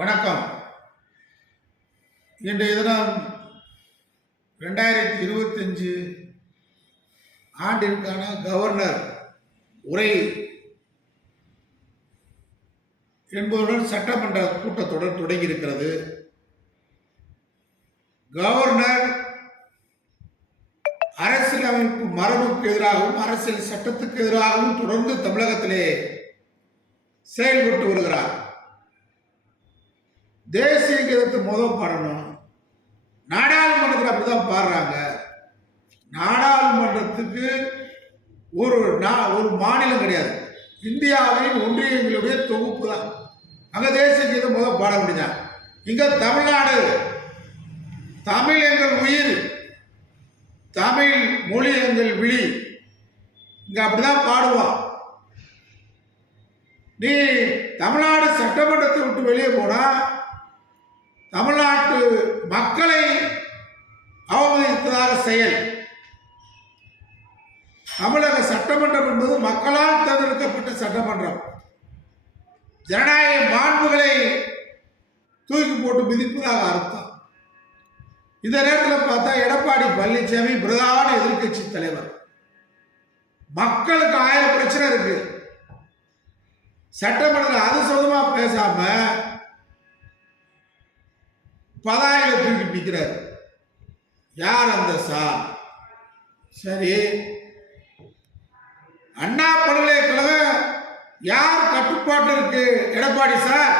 வணக்கம். இன்றைய தினம் 2025 ஆண்டிற்கான கவர்னர் உரை என்பதுடன் சட்டமன்ற கூட்டத்தொடர் தொடங்கியிருக்கிறது. கவர்னர் அரசியலமைப்பு மரபுக்கு எதிராகவும் அரசியல் சட்டத்துக்கு எதிராகவும் தொடர்ந்து தமிழகத்திலே செயல்பட்டு வருகிறார். தேசிய கீதத்தை முதல் பாடணும். நாடாளுமன்றத்தில் அப்படிதான் பாடுறாங்க. நாடாளுமன்றத்துக்கு ஒரு மாநிலம் கிடையாது, இந்தியாவின் ஒன்றியங்களுடைய தொகுப்பு தான். அங்க தேசிய கீதம் முதல் பாட முடியாது. இங்க தமிழ்நாடு, தமிழ் எங்கள் உயிர், தமிழ் மொழி எங்கள் விழி, இங்க அப்படிதான் பாடுவான். நீ தமிழ்நாடு சட்டமன்றத்தை விட்டு வெளியே போனா தமிழ்நாட்டு மக்களை அவமதித்ததாக செயல். தமிழக சட்டமன்றம் என்பது மக்களால் தேர்ந்தெடுக்கப்பட்ட சட்டமன்றம். ஜனநாயக மாண்புகளை தூக்கி போட்டு மிதிப்பதாக அர்த்தம். இந்த நேரத்தில் பார்த்தா எடப்பாடி பழனிசாமி பிரதான எதிர்கட்சி தலைவர். மக்களுக்கு 1000 பிரச்சனை இருக்கு. சட்டமன்றத்தில் அது சொந்தமா பேசாம பதாயில தூக்கி நிற்கிறார். யார் அந்த சார்? சரி, அண்ணா பல்கலைக்கழகம் யார் கட்டுப்பாட்டு இருக்கு? எடப்பாடி சார்.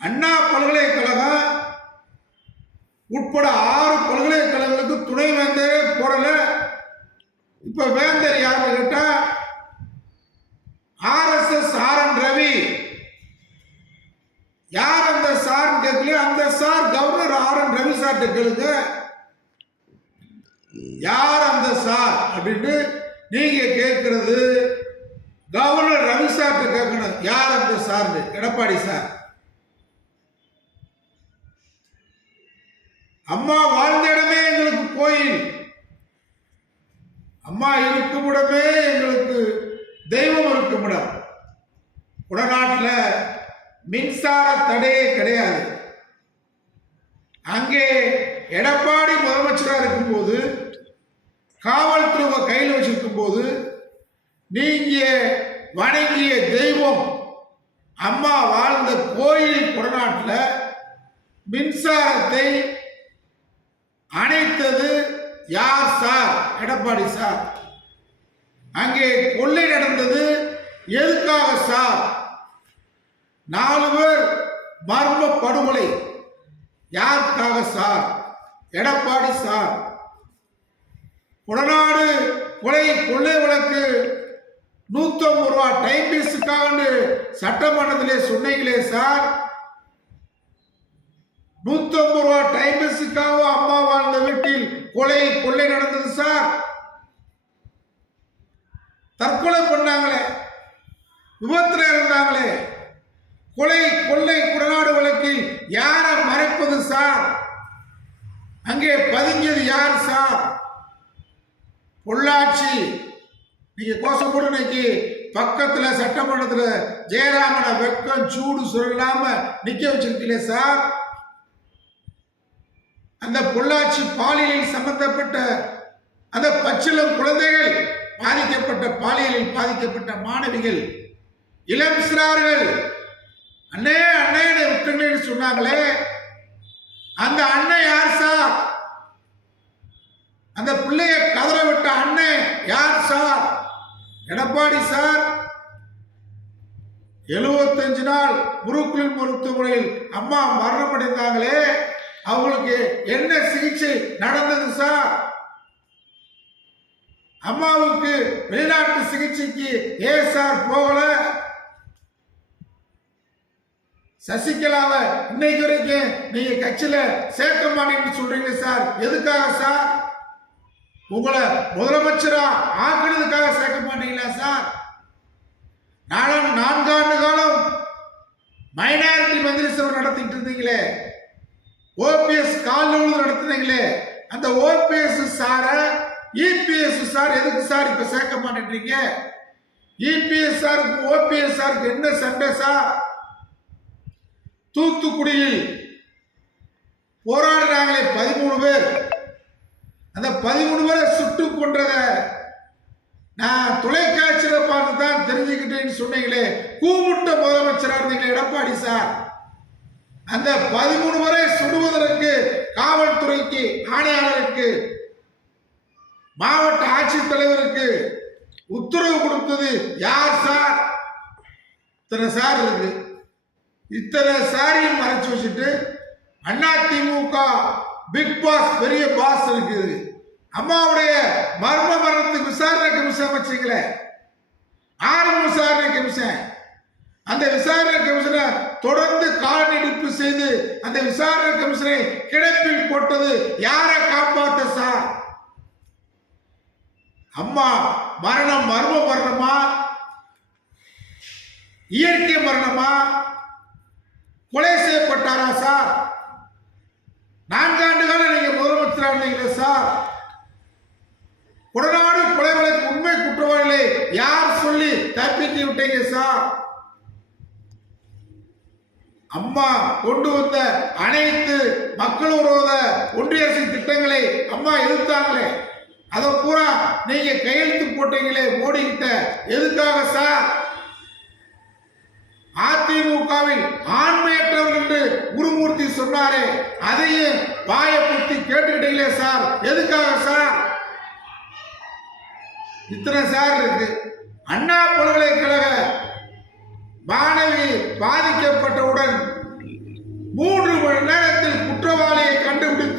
அண்ணா பல்கலைக்கழகம் உட்பட 6 பல்கலைக்கழகங்களுக்கு துணை வேந்தரே போடல. இப்ப வேந்தர் யாருன்னு கேட்டா RSS RN ரவி. யார் அந்த சார் கேட்கல. அந்த sir governor RN Ravi sir கேளுங்க. யார் அந்த சார் அப்படின்னு நீங்க கேட்கிறது கவர்னர் ரவி சார் கேட்கணும். யார் அந்த சார்? எடப்பாடி சார். அம்மா வாழ்ந்த இடமே எங்களுக்கு கோயில், அம்மா இருக்கும் இடமே எங்களுக்கு தெய்வம் இருக்கும் இடம். உடநாட்டில் மின்சார தடையே கிடையாது. அங்கே எடப்பாடி முதலமைச்சராக இருக்கும்போது, காவல்துறை கையில் வச்சிருக்கும் போது, நீங்க வணங்கிய தெய்வம் அம்மா வாழ்ந்த கோயில் குடநாட்டில் மின்சாரத்தை அணைத்தது யார் சார்? எடப்பாடி சார். அங்கே கொள்ளை நடந்தது எதுக்காக சார்? 4 பேர் மர்ம படுகொலை யாருக்காக சார்? எடப்பாடி சார். உடநாடு கொலை கொள்ளை வழக்கு 150 ரூபா டைம் பீஸுக்காக சட்டமன்றத்திலே சொன்னீங்களே சார். 150 ரூபா டைம் பீஸுக்காக அம்மா வாழ்ந்த வீட்டில் கொள்ளை நடந்தது சார். தற்கொலை பண்ணாங்களே, விபத்துல இருந்தாங்களே, கொள்ளை குடநாடு வழக்கில் யாரை மறைப்பது சார்? அங்கே பதுங்கியது யார் சார்? பொள்ளாச்சி. நீங்க கோஷப்போடு இன்னைக்கு பக்கத்துல சட்டமன்றத்துல ஜெயராமனை வெக்கம் சூடு சொல்லாம நிக்க வச்சிருக்கீங்களே சார். அந்த பொள்ளாச்சி பாலியலில் சம்பந்தப்பட்ட அந்த பச்சிளம் குழந்தைகள், பாலியலில் பாதிக்கப்பட்ட மாணவிகள், இளம் சிறார்கள் அண்ணே விட்டுங்கன்னு சொன்னாங்களே, அந்த அண்ணன் யார் சார்? அந்த பிள்ளைய கதற விட்ட அண்ணன் யார் சார்? எடப்பாடி சார். 75 நாள் குருகுலம் மருத்துவமனையில் அம்மா மரணமடைந்தாங்களே, அவங்களுக்கு என்ன சிகிச்சை நடந்தது சார்? அம்மாவுக்கு வெளிநாட்டு சிகிச்சைக்கு ஏன் சார் போகல? சசிகலாவை இன்னைக்கு வரைக்கும் நீங்க கட்சியில சேர்க்க மாட்டீங்கன்னு சொல்றீங்க சார். எதுக்காக சார்? உங்களை முதலமைச்சரா ஆக்குறதுக்காக சேர்க்க மாட்டீங்களா சார்? 4 ஆண்டு காலம் மைனாரிட்டி மந்திரி சபை நடத்திட்டு இருந்தீங்களே, OPS காலூர் நடத்துனீங்களே, அந்த OPS சார EPS சார் எதுக்கு சார் இப்ப சேர்க்க மாட்டேன்றீங்க? EPS சாருக்கு OPS சாருக்கு என்ன சண்டை சார்? தூத்துக்குடியில் போராடுறாங்களே 13 பேர், அந்த 13 பேரை சுட்டு கொன்றத நான் தொலைக்காட்சியில பார்த்து தான் தெரிஞ்சுக்கிட்டேன்னு சொன்னீங்களே, கூமுட்ட முதலமைச்சராக இருந்தீங்களே எடப்பாடி சார், அந்த 13 பேரை சுடுவதற்கு காவல்துறைக்கு, ஆணையாளருக்கு, மாவட்ட ஆட்சித்தலைவருக்கு உத்தரவு கொடுத்தது யார் சார்? இத்தனை சார் இருக்கு. இத்தனை சாரியும் மறைச்சு வச்சுட்டு அதிமுக பிக் பாஸ், பெரிய பாஸ் இருக்குது. அம்மாவுடைய மர்ம மரணத்துக்கு விசாரணை கமிஷன் அமைச்சீங்களே, ஆரம்ப விசாரணை கமிஷன், அந்த விசாரணை கமிஷனை தொடர்ந்து கால நீடிப்பு செய்து அந்த விசாரணை கமிஷனை கிடப்பில் போட்டது யாரை காப்பாத்த சார்? அம்மா மரணம் மர்ம மரணமா, இயற்கை மரணமா, கொலை செய்யப்பட்டாரா சார்? 4 ஆண்டு காலம் நீங்க முதலமைச்சராக இருந்தீங்களே சார், கொடநாடு கொலை வழக்கு உண்மை குற்றவாளிகளை யார் சொல்லி தப்பித்து விட்டீங்க சார்? அம்மா கொண்டு வந்த அனைத்து மக்கள் விரோத ஒன்றிய அரசு திட்டங்களை அம்மா எதிர்த்தாங்களே, அதை பூரா நீங்க கையெழுத்து போட்டீங்களே மோடி கிட்ட, எதுக்காக சார்? அதிமுகவில் ஆண்மையற்றவர் என்று குருமூர்த்தி சொன்னாரே, அதையும் வாயை புத்தி கேட்டுக்கிட்டீங்களே சார், எதுக்காக சார்? இத்தனை சார் இருக்கு. அண்ணா பல்கலைக்கழக மாணவி பாதிக்கப்பட்டவுடன் 3 மணி நேரத்தில் குற்றவாளியை கண்டுபிடித்து